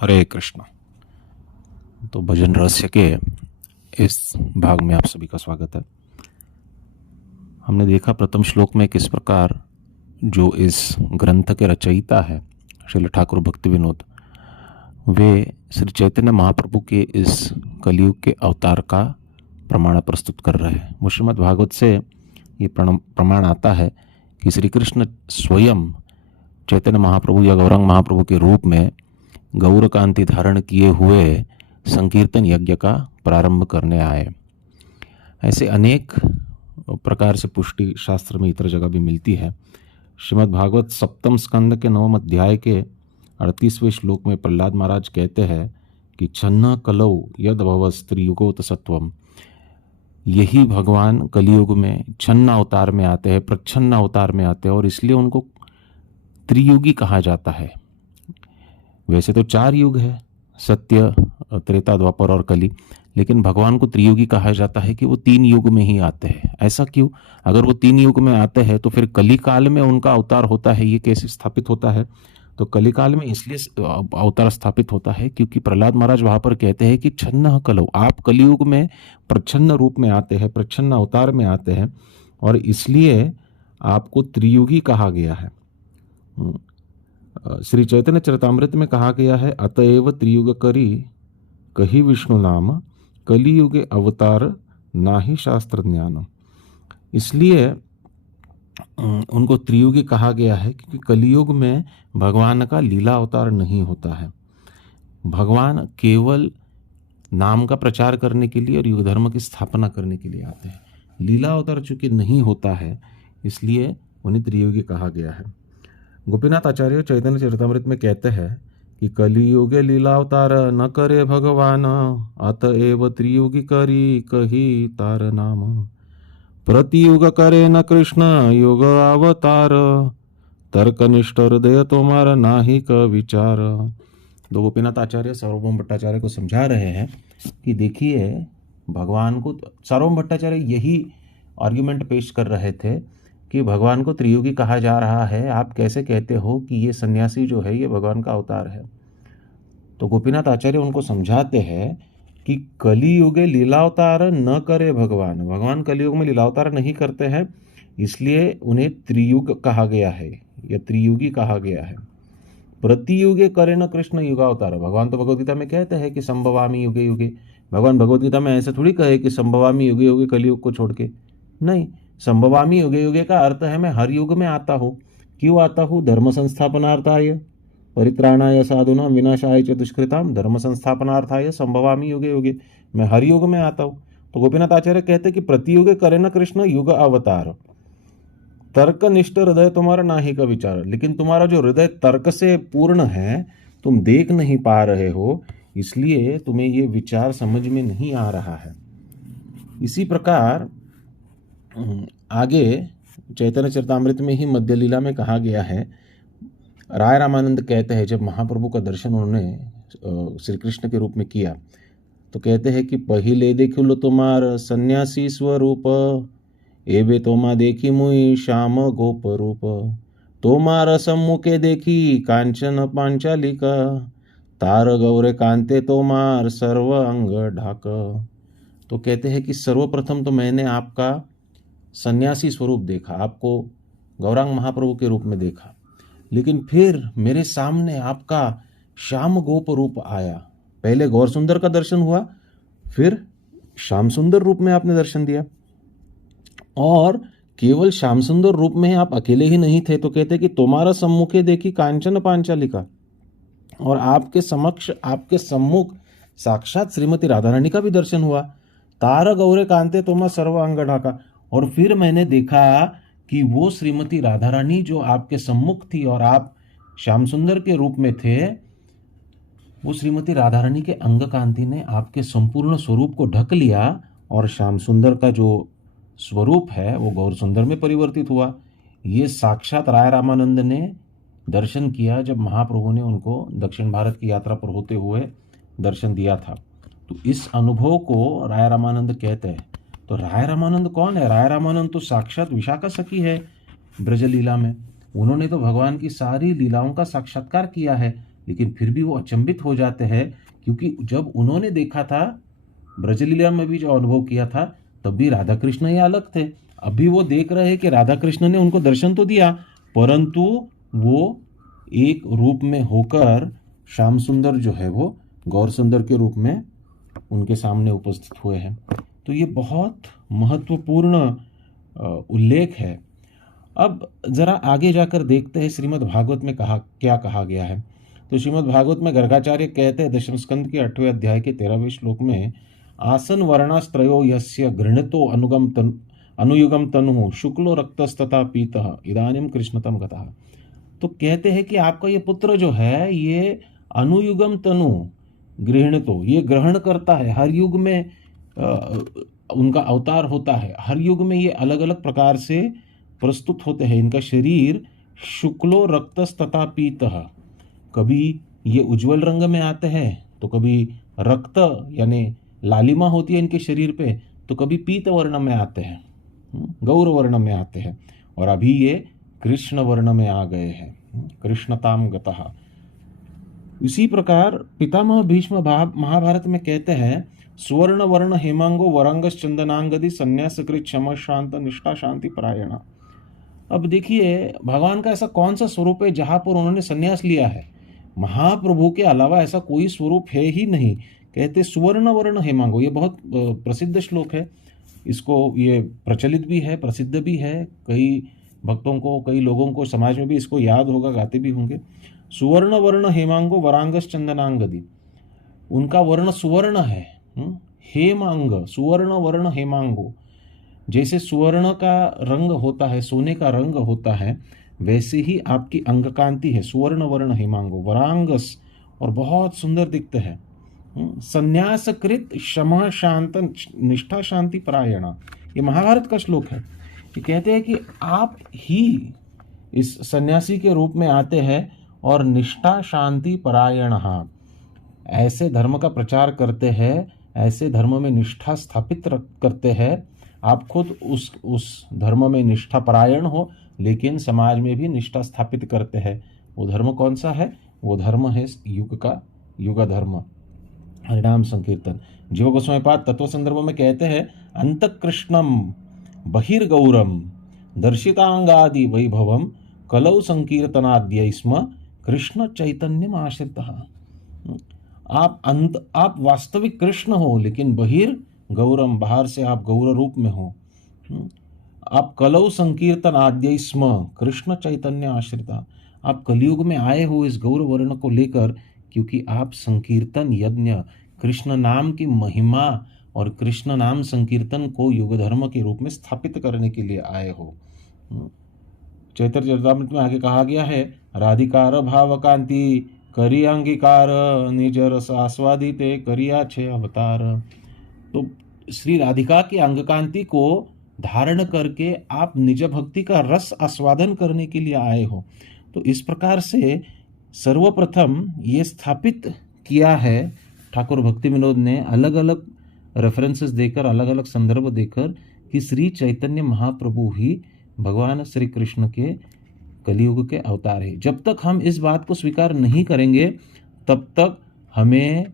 हरे कृष्ण। तो भजन रहस्य के इस भाग में आप सभी का स्वागत है। हमने देखा प्रथम श्लोक में किस प्रकार जो इस ग्रंथ के रचयिता है श्रील ठाकुर भक्ति विनोद, वे श्री चैतन्य महाप्रभु के इस कलयुग के अवतार का प्रमाण प्रस्तुत कर रहे हैं। वो श्रीमद् भागवत से ये प्रमाण आता है कि श्री कृष्ण स्वयं चैतन्य महाप्रभु या गौरांग महाप्रभु के रूप में गौर कांति धारण किए हुए संकीर्तन यज्ञ का प्रारंभ करने आए। ऐसे अनेक प्रकार से पुष्टि शास्त्र में इतर जगह भी मिलती है। श्रीमद् भागवत सप्तम स्कंद के 9वें अध्याय के 38वें श्लोक में प्रहलाद महाराज कहते हैं कि छन्न कलौ यद भव स्त्रीयुगोत सत्वम, यही भगवान कलियुग में छन्न अवतार में आते हैं, प्रच्छन्न अवतार में आते हैं और इसलिए उनको त्रियुगी कहा जाता है। वैसे तो 4 युग है, सत्य, त्रेता, द्वापर और कली, लेकिन भगवान को त्रियुगी कहा जाता है कि वो 3 युग में ही आते हैं। ऐसा क्यों? अगर वो 3 युग में आते हैं तो फिर कली काल में उनका अवतार होता है, ये कैसे स्थापित होता है? तो कली काल में इसलिए अवतार स्थापित होता है क्योंकि प्रहलाद महाराज वहां पर कहते हैं कि छन्न कलो, आप कलियुग में प्रच्छन्न रूप में आते हैं, प्रच्छन्न अवतार में आते हैं और इसलिए आपको त्रियुगी कहा गया है। श्री चैतन्य चरितामृत में कहा गया है, अतएव त्रियुग करी कही विष्णु नाम, कलियुगे अवतार नाही शास्त्र ज्ञान। इसलिए उनको त्रियुगी कहा गया है क्योंकि कलियुग में भगवान का लीला अवतार नहीं होता है। भगवान केवल नाम का प्रचार करने के लिए और युग धर्म की स्थापना करने के लिए आते हैं। लीला अवतार चूंकि नहीं होता है इसलिए उन्हें त्रियुगी कहा गया है। गोपीनाथ आचार्य चैतन्य चरितामृत में कहते हैं कि कलियुगे लीलावतार न करे भगवान, अतएव त्रियुगी करी कही तार नाम, प्रतियुग करे न कृष्ण युग अवतार, तर्कनिष्ठ हृदय तुम्हारा नाही क विचार। दो गोपीनाथ आचार्य सार्वभौम भट्टाचार्य को समझा रहे हैं कि देखिए भगवान को, सार्वभौम भट्टाचार्य यही आर्ग्यूमेंट पेश कर रहे थे कि भगवान को त्रियुगी कहा जा रहा है, आप कैसे कहते हो कि ये सन्यासी जो है ये भगवान का अवतार है? तो गोपीनाथ आचार्य उनको समझाते हैं कि कलियुगे लीलावतार न करे भगवान, भगवान कलियुग में लीलावतार नहीं करते हैं, इसलिए उन्हें त्रियुग कहा गया है या त्रियुगी कहा गया है। प्रतियुगे करे न कृष्ण युगावतार, भगवान तो भगवदगीता में कहते हैं कि संभवामी युगे युगे। भगवान भगवदगीता में ऐसे थोड़ी कहे कि संभवामी युगे युगे कलियुग को छोड़ के, नहीं। संभवामी युगे युगे का अर्थ है मैं हर युग में आता हूँ। क्यों आता हूँ? धर्म संस्थापनार्थाय, परित्राणाय साधुना विनाशाय च दुष्कृताम, धर्म संस्थापनार्थाय संभवामी युगे युगे, मैं हर युग में आता हूँ। तो गोपीनाथ आचार्य कहते हैं कि प्रतियुगे करे न कृष्ण युग अवतार, तर्कनिष्ठ हृदय तुम्हारा नाही का विचार, लेकिन तुम्हारा जो हृदय तर्क से पूर्ण है, तुम देख नहीं पा रहे हो, इसलिए तुम्हें ये विचार समझ में नहीं आ रहा है। इसी प्रकार आगे चैतन्य चरितामृत में ही मध्य लीला में कहा गया है, राय रामानंद कहते हैं जब महाप्रभु का दर्शन उन्होंने श्री कृष्ण के रूप में किया तो कहते हैं कि पहिले देखिलो तुम्हार सन्यासी स्वरूप, एबे तोमा देखी मुई श्याम गोप रूप, तोमार सम्मुखे देखी कांचन पांचालिका, तार गौरे कांते तोमार सर्व अंग ढाक। तो कहते हैं कि सर्वप्रथम तो मैंने आपका सन्यासी स्वरूप देखा, आपको गौरांग महाप्रभु के रूप में देखा, लेकिन फिर मेरे सामने आपका श्याम गोप रूप आया। पहले गौर सुंदर का दर्शन हुआ, फिर श्याम सुंदर रूप में आपने दर्शन दिया, और केवल श्याम सुंदर रूप में आप अकेले ही नहीं थे। तो कहते कि तुम्हारा सम्मुखे देखी कांचन पांचालिका, और आपके समक्ष, आपके सम्मुख साक्षात श्रीमती राधा रानी का भी दर्शन हुआ। तार गौरे कांते तोमा सर्व अंग ढाका, और फिर मैंने देखा कि वो श्रीमती राधा रानी जो आपके सम्मुख थी और आप श्याम सुंदर के रूप में थे, वो श्रीमती राधा रानी के अंग कांति ने आपके संपूर्ण स्वरूप को ढक लिया, और श्याम सुंदर का जो स्वरूप है वो गौर सुंदर में परिवर्तित हुआ। ये साक्षात राय रामानंद ने दर्शन किया जब महाप्रभु ने उनको दक्षिण भारत की यात्रा पर होते हुए दर्शन दिया था। तो इस अनुभव को राय रामानंद कहते हैं। तो राय रामानंद कौन है? राय रामानंद तो साक्षात विशाखा सखी है ब्रज लीला में। उन्होंने तो भगवान की सारी लीलाओं का साक्षात्कार किया है। लेकिन फिर भी वो अचंभित हो जाते हैं, क्योंकि जब उन्होंने देखा था, ब्रजलीला में भी जो अनुभव किया था, तब भी राधा कृष्ण ही अलग थे। अभी वो देख रहे हैं कि राधा कृष्ण ने उनको दर्शन तो दिया, परंतु वो एक रूप में होकर श्याम सुंदर जो है वो गौर सुंदर के रूप में उनके सामने उपस्थित हुए हैं। तो ये बहुत महत्वपूर्ण उल्लेख है। अब जरा आगे जाकर देखते हैं श्रीमद् भागवत में क्या कहा गया है। तो श्रीमद् भागवत में गर्गाचार्य कहते हैं दशम स्कंद के 8वें अध्याय के 13वें श्लोक में, आसन वर्णास्त्रयो यस्य घृणितो अनुयुगम तनु शुक्लो रक्तस्तथा पीतः इदानीम कृष्णतम गतः। तो कहते हैं कि आपका ये पुत्र जो है ये अनुयुगम तनु गृहणतो, ये ग्रहण करता है, हर युग में उनका अवतार होता है, हर युग में ये अलग अलग प्रकार से प्रस्तुत होते हैं। इनका शरीर शुक्लो रक्तस्तथा पीतः, कभी ये उज्जवल रंग में आते हैं, तो कभी रक्त यानी लालिमा होती है इनके शरीर पे, तो कभी पीत वर्ण में आते हैं, गौर वर्ण में आते हैं, और अभी ये कृष्ण वर्ण में आ गए हैं, कृष्णताम गतः। इसी प्रकार पितामह भीष्म महाभारत में कहते हैं, स्वर्ण वर्ण हेमांगो वरांगस चंदनांगदि संन्यासकृत क्षम शांत निष्ठा शांति परायण। अब देखिए भगवान का ऐसा कौन सा स्वरूप है जहां पर उन्होंने संन्यास लिया है? महाप्रभु के अलावा ऐसा कोई स्वरूप है ही नहीं। कहते सुवर्ण वर्ण हेमांगो, ये बहुत प्रसिद्ध श्लोक है, इसको ये प्रचलित भी है, प्रसिद्ध भी है, कई भक्तों को, कई लोगों को समाज में भी इसको याद होगा, गाते भी होंगे। सुवर्ण वर्ण हेमांगो वरांगस चंदनांगदि, उनका वर्ण सुवर्ण है। हेमांग, सुवर्ण वर्ण हेमांगो, जैसे सुवर्ण का रंग होता है, सोने का रंग होता है, वैसे ही आपकी अंग कांति है, सुवर्ण वर्ण हेमांगो वरांगस, और बहुत सुंदर दिखते हैं। संन्यासकृत क्षमा शांत निष्ठा शांति परायण, ये महाभारत का श्लोक है। ये कहते हैं कि आप ही इस सन्यासी के रूप में आते हैं और निष्ठा शांति परायण, ऐसे धर्म का प्रचार करते हैं, ऐसे धर्म में निष्ठा स्थापित करते हैं। आप खुद उस धर्म में निष्ठा परायण हो, लेकिन समाज में भी निष्ठा स्थापित करते हैं। वो धर्म कौन सा है? वो धर्म है युग का, युग धर्म, हरिनाम संकीर्तन। जीव गोस्वामी पाद तत्व संदर्भ में कहते हैं, अंत कृष्णम बहिर्गौरम दर्शितांगादि वैभवम कलौ संकीर्तनाद्य स्म कृष्ण चैतन्य आश्रित। आप वास्तविक कृष्ण हो, लेकिन बहिर गौरम, बाहर से आप गौर रूप में हो। आप कलौ संकीर्तन आद्य स्म कृष्ण चैतन्य आश्रिता, आप कलयुग में आए हो इस गौर वर्ण को लेकर, क्योंकि आप संकीर्तन यज्ञ, कृष्ण नाम की महिमा और कृष्ण नाम संकीर्तन को युग धर्म के रूप में स्थापित करने के लिए आए हो। चैतन्य चरितामृत में आगे कहा गया है, राधिकार भाव कांति करी अंगीकार निज रस आस्वादिते करिया छे अवतार। तो श्री राधिका की अंग कांति को धारण करके आप निज भक्ति का रस आस्वादन करने के लिए आए हो। तो इस प्रकार से सर्वप्रथम ये स्थापित किया है ठाकुर भक्ति विनोद ने, अलग अलग रेफरेंसेस देकर, अलग अलग संदर्भ देकर, कि श्री चैतन्य महाप्रभु ही भगवान श्री कृष्ण के कलियुग के अवतार है। जब तक हम इस बात को स्वीकार नहीं करेंगे, तब तक हमें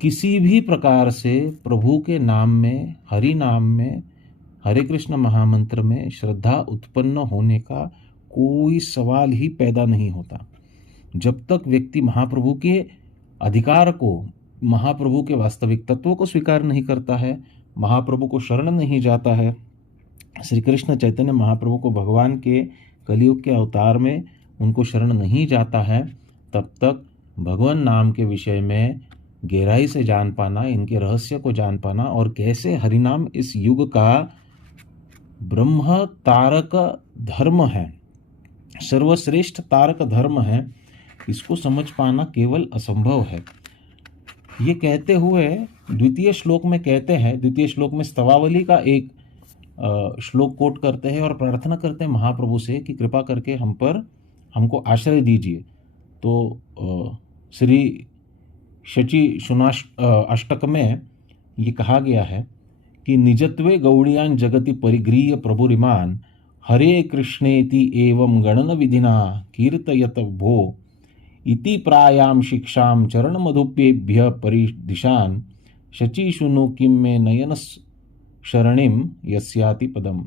किसी भी प्रकार से प्रभु के नाम में, हरि नाम में, हरे कृष्ण महामंत्र में श्रद्धा उत्पन्न होने का कोई सवाल ही पैदा नहीं होता। जब तक व्यक्ति महाप्रभु के अधिकार को, महाप्रभु के वास्तविक तत्वों को स्वीकार नहीं करता है, महाप्रभु को शरण नहीं जाता है, श्री कृष्ण चैतन्य महाप्रभु को भगवान के कलियुग के अवतार में उनको शरण नहीं जाता है, तब तक भगवान नाम के विषय में गहराई से जान पाना, इनके रहस्य को जान पाना, और कैसे हरिनाम इस युग का ब्रह्म तारक धर्म है, सर्वश्रेष्ठ तारक धर्म है, इसको समझ पाना केवल असंभव है। ये कहते हुए द्वितीय श्लोक में कहते हैं, द्वितीय श्लोक में स्तवावली का एक श्लोक कोट करते हैं और प्रार्थना करते हैं महाप्रभु से कि कृपा करके हमको आश्रय दीजिए। तो श्री शची अष्टक में ये कहा गया है कि निजत्वे गौड़ियान जगति परिगृह्य प्रभुरिमान हरे कृष्णेति एवं गणन विधिना कीर्तयत भो इति प्रायाम शिक्षाम चरण मधुपेभ्य परिदिशान शचीशुनु किम में नयन शरणिम यस्याति पदम।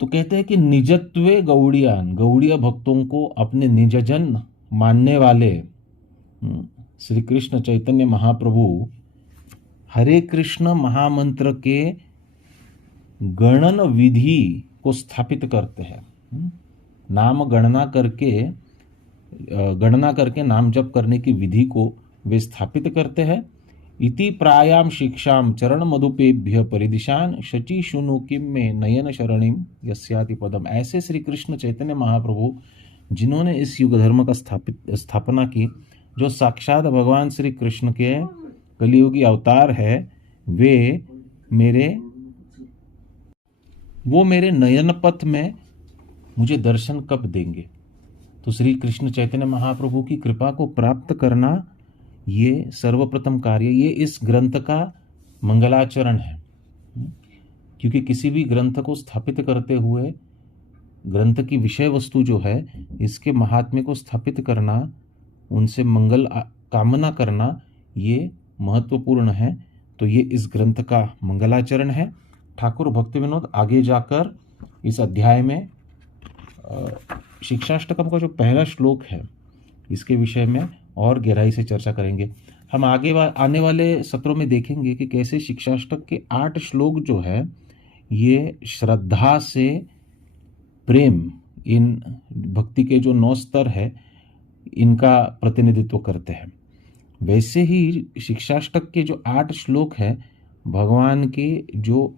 तो कहते हैं कि निजत्वे गौड़ियान, गौड़िया भक्तों को अपने निजजन मानने वाले श्री कृष्ण चैतन्य महाप्रभु हरे कृष्ण महामंत्र के गणन विधि को स्थापित करते हैं। नाम गणना करके नाम जप करने की विधि को वे स्थापित करते हैं। इति प्रायाम शिक्षाम चरण मधुपेभ्य परिदिशान शची शुनु किम में नयन शरणिम यस्याति पदम। ऐसे श्री कृष्ण चैतन्य महाप्रभु जिन्होंने इस युग धर्म का स्थापना की, जो साक्षात भगवान श्री कृष्ण के कलियुगी अवतार है, वो मेरे नयन पथ में मुझे दर्शन कब देंगे। तो श्री कृष्ण चैतन्य महाप्रभु की कृपा को प्राप्त करना ये सर्वप्रथम कार्य, ये इस ग्रंथ का मंगलाचरण है। क्योंकि किसी भी ग्रंथ को स्थापित करते हुए ग्रंथ की विषय वस्तु जो है, इसके महात्म्य को स्थापित करना, उनसे मंगल कामना करना, ये महत्वपूर्ण है। तो ये इस ग्रंथ का मंगलाचरण है। ठाकुर भक्ति विनोद आगे जाकर इस अध्याय में शिक्षाष्टकम का जो पहला श्लोक है, इसके विषय में और गहराई से चर्चा करेंगे। हम आने वाले सत्रों में देखेंगे कि कैसे शिक्षाष्टक के 8 श्लोक जो है, ये श्रद्धा से प्रेम, इन भक्ति के जो 9 स्तर है, इनका प्रतिनिधित्व करते हैं। वैसे ही शिक्षाष्टक के जो 8 श्लोक है, भगवान के जो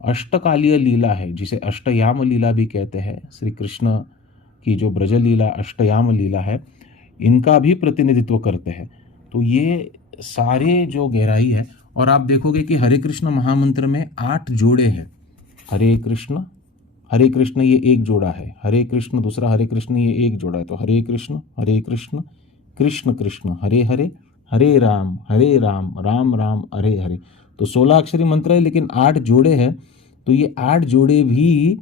अष्टकालीय लीला है, जिसे अष्टयाम लीला भी कहते हैं, श्री कृष्ण की जो ब्रज लीला अष्टयाम लीला है, इनका भी प्रतिनिधित्व करते हैं। तो ये सारे जो गहराई है, और आप देखोगे कि हरे कृष्ण महामंत्र में 8 जोड़े हैं। हरे कृष्ण ये एक जोड़ा है, हरे कृष्ण दूसरा, हरे कृष्ण ये एक जोड़ा है। तो हरे कृष्ण कृष्ण कृष्ण हरे हरे, हरे राम राम राम हरे हरे। तो 16 अक्षरी मंत्र है, लेकिन 8 जोड़े हैं। तो ये 8 जोड़े भी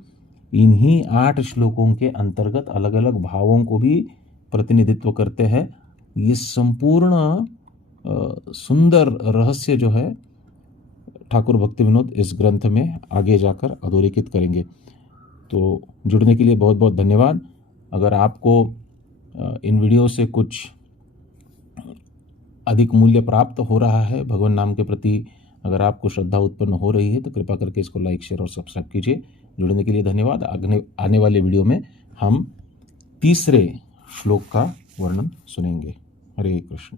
इन्हीं 8 श्लोकों के अंतर्गत अलग अलग भावों को भी प्रतिनिधित्व करते हैं। ये संपूर्ण सुंदर रहस्य जो है, ठाकुर भक्ति विनोद इस ग्रंथ में आगे जाकर अधोरेखित करेंगे। तो जुड़ने के लिए बहुत बहुत धन्यवाद। अगर आपको इन वीडियो से कुछ अधिक मूल्य प्राप्त हो रहा है, भगवान नाम के प्रति अगर आपको श्रद्धा उत्पन्न हो रही है, तो कृपा करके इसको लाइक, शेयर और सब्सक्राइब कीजिए। जुड़ने के लिए धन्यवाद। आने वाले वीडियो में हम तीसरे श्लोक का वर्णन सुनेंगे। हरे कृष्ण।